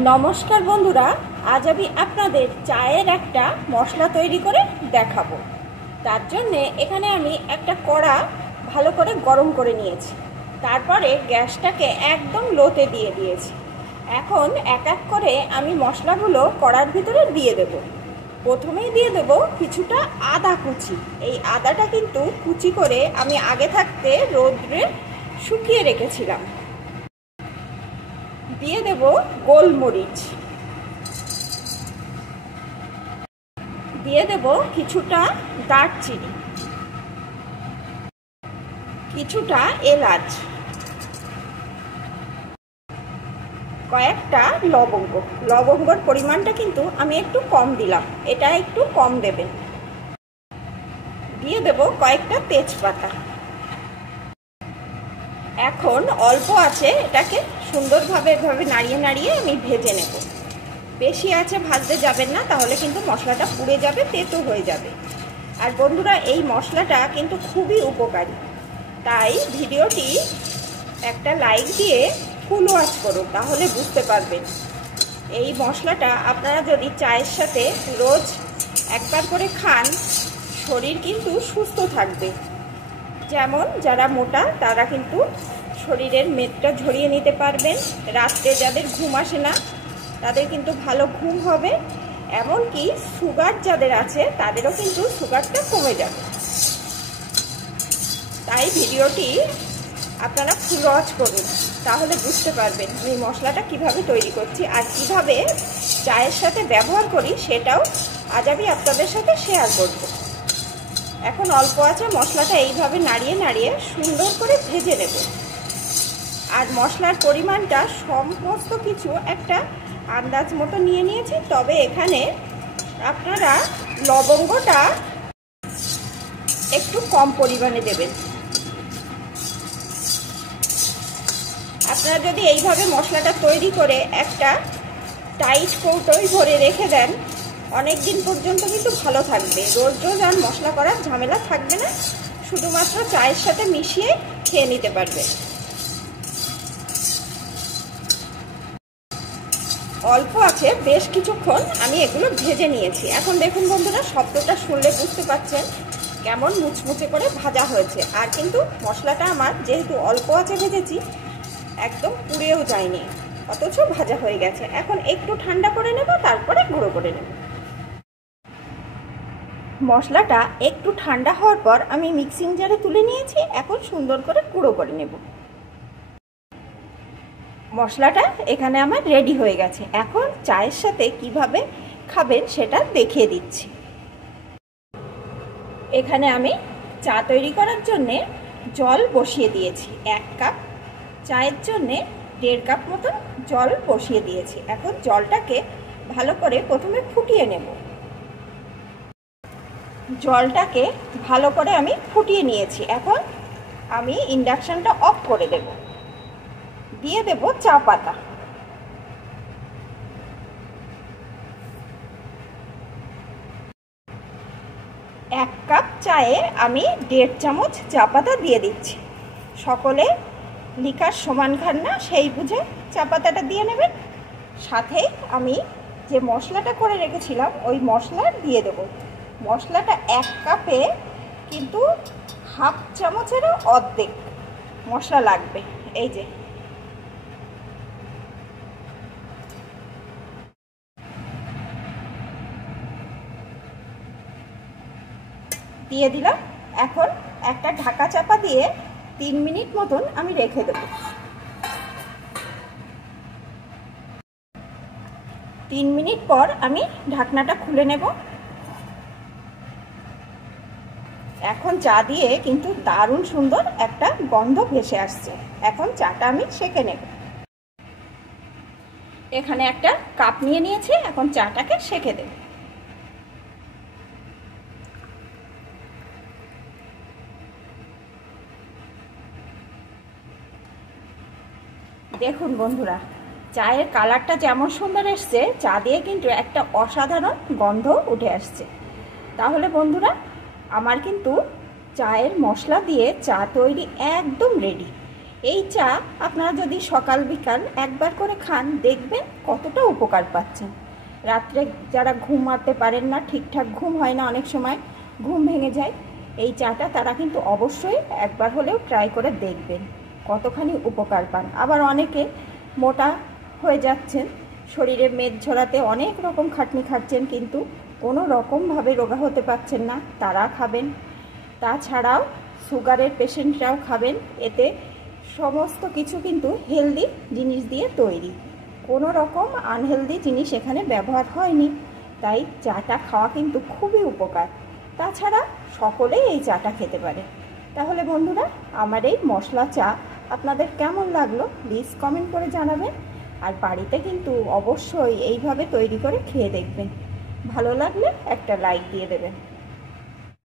নমস্কার বন্ধুরা, আজ আমি আপনাদের চায়ের একটা মশলা তৈরি করে দেখাবো। তার জন্যে এখানে আমি একটা কড়া ভালো করে গরম করে নিয়েছি। তারপরে গ্যাসটাকে একদম লোতে দিয়ে দিয়েছি। এখন এক এক করে আমি মশলাগুলো কড়ার ভিতরে দিয়ে দেব। প্রথমেই দিয়ে দেব কিছুটা আদা কুচি। এই আদাটা কিন্তু কুচি করে আমি আগে থাকতে রোদ্রে শুকিয়ে রেখেছিলাম। দিয়ে দেব গোলমরিচ, দিয়ে দেব কিছুটা দারচিনি, কিছুটা এলাচ, কয়েকটা লবঙ্গ। লবঙ্গর পরিমাণটা কিন্তু আমি একটু কম দিলাম, এটা একটু কম দেবেন। দিয়ে দেব কয়েকটা তেজপাতা। এখন অল্প আছে এটাকে সুন্দরভাবে এভাবে নাড়িয়ে নাড়িয়ে আমি ভেজে নেব। বেশি আছে ভাজতে যাবেন না, তাহলে কিন্তু মশলাটা পুড়ে যাবে, তেতো হয়ে যাবে। আর বন্ধুরা, এই মশলাটা কিন্তু খুবই উপকারী, তাই ভিডিওটি একটা লাইক দিয়ে ফুল ওয়াচ করুন, তাহলে বুঝতে পারবেন। এই মশলাটা আপনারা যদি চায়ের সাথে রোজ একবার করে খান, শরীর কিন্তু সুস্থ থাকবে। যেমন যারা মোটা তারা কিন্তু শরীরের মেদটা ঝরিয়ে নিতে পারবেন। রাত্রে যাদের ঘুম আসে না তাদের কিন্তু ভালো ঘুম হবে। এমনকি সুগার যাদের আছে তাদেরও কিন্তু সুগারটা কমে যাবে। তাই ভিডিওটি আপনারা ফুল ওয়াচ করুন, তাহলে বুঝতে পারবেন এই মশলাটা কিভাবে তৈরি করছি আর কিভাবে চায়ের সাথে ব্যবহার করি, সেটাও আজ আমি আপনাদের সাথে শেয়ার করব। এখন অল্প আছে মশলাটা এইভাবে নাড়িয়ে নাড়িয়ে সুন্দর করে ভেজে নেব। আর মশলার পরিমাণটা সমস্ত কিছু একটা আন্দাজ মতো নিয়ে নিয়েছি। তবে এখানে আপনারা লবঙ্গটা একটু কম পরিমাণে দেবেন। আপনারা যদি এইভাবে মশলাটা তৈরি করে একটা টাইট কৌটোয় ভরে রেখে দেন, অনেক দিন পর্যন্ত কিন্তু ভালো থাকবে। রোজ রোজ আর মশলা করার ঝামেলা থাকবে না, শুধুমাত্র চায়ের সাথে মিশিয়ে খেয়ে নিতে পারবে। অল্প আছে বেশ কিছুক্ষণ আমি এগুলো ভেজে নিয়েছি। এখন দেখুন বন্ধুরা, শব্দটা শুনলে বুঝতে পারছেন কেমন মুচমুচে করে ভাজা হয়েছে। আর কিন্তু মশলাটা আমার যেহেতু অল্প আছে ভেজেছি, একদম পুড়েও যায়নি, অথচ ভাজা হয়ে গেছে। এখন একটু ঠান্ডা করে নেব, তারপরে গুঁড়ো করে নেব। মশলাটা একটু ঠান্ডা হওয়ার পর আমি মিক্সিং জারে তুলে নিয়েছি। এখন সুন্দর করে গুঁড়ো করে নেব। মশলাটা এখানে আমার রেডি হয়ে গেছে। এখন চায়ের সাথে কিভাবে খাবেন সেটা দেখিয়ে দিচ্ছি। এখানে আমি চা তৈরি করার জন্যে জল বসিয়ে দিয়েছি। 1 কাপ চায়ের জন্যে 1.5 কাপ মতন জল বসিয়ে দিয়েছি। এখন জলটাকে ভালো করে প্রথমে ফুটিয়ে নেব। জলটাকে ভালো করে আমি ফুটিয়ে নিয়েছি। এখন আমি ইন্ডাকশনটা অফ করে দেব। দিয়ে দেব চা পাতা। এক কাপ চায়ে আমি 1.5 চামচ চা পাতা দিয়ে দিচ্ছি। সকলে লিকার সমান খান না, সেই বুঝে চা পাতাটা দিয়ে নেবেন। সাথে আমি যে মশলাটা করে রেখেছিলাম ওই মশলা দিয়ে দেব। মশলাটা 1 কাপে কিন্তু 1/2 চামচেরও অর্ধেক মশলা লাগবে। এই যে দিয়ে দিলাম। এখন একটা ঢাকা চাপা দিয়ে 3 মিনিট মতন আমি রেখে দেব। 3 মিনিট পর আমি ঢাকনাটা খুলে নেব। এখন চা দিয়ে কিন্তু দারুণ সুন্দর একটা গন্ধ ভেসে আসছে। এখন চাটা আমি সেঁকে নেব। এখানে একটা কাপ নিয়ে নিয়েছি, এখন চাটাকে সেঁকে দেব। দেখুন বন্ধুরা, চায়ের কালারটা যেমন সুন্দর এসছে, চা দিয়ে কিন্তু একটা অসাধারণ গন্ধ উঠে আসছে। তাহলে বন্ধুরা, আমার কিন্তু চায়ের মশলা দিয়ে চা তৈরি একদম রেডি। এই চা আপনারা যদি সকাল বিকাল একবার করে খান, দেখবেন কতটা উপকার পাচ্ছেন। রাত্রে যারা ঘুমাতে পারেন না, ঠিকঠাক ঘুম হয় না, অনেক সময় ঘুম ভেঙে যায়, এই চাটা তারা কিন্তু অবশ্যই একবার হলেও ট্রাই করে দেখবেন কতখানি উপকার পান। আবার অনেকে মোটা হয়ে যাচ্ছেন, শরীরে মেদ ঝরাতে অনেক রকম খাটনি খাচ্ছেন, কিন্তু কোনো রকমভাবে রোগা হতে পারছেন না, তারা খাবেন। তাছাড়াও সুগারের পেশেন্টরাও খাবেন। এতে সমস্ত কিছু কিন্তু হেলদি জিনিস দিয়ে তৈরি, কোনো রকম আনহেলদি জিনিস এখানে ব্যবহার হয়নি, তাই চাটা খাওয়া কিন্তু খুবই উপকার। তাছাড়া সকলেই এই চাটা খেতে পারে। তাহলে বন্ধুরা, আমার এই মশলা চা আপনাদের কেমন লাগলো প্লিজ কমেন্ট করে জানাবেন। আর বাড়িতে কিন্তু অবশ্যই এইভাবে তৈরি করে খেয়ে দেখবেন। ভালো লাগলে একটা লাইক দিয়ে দেবেন।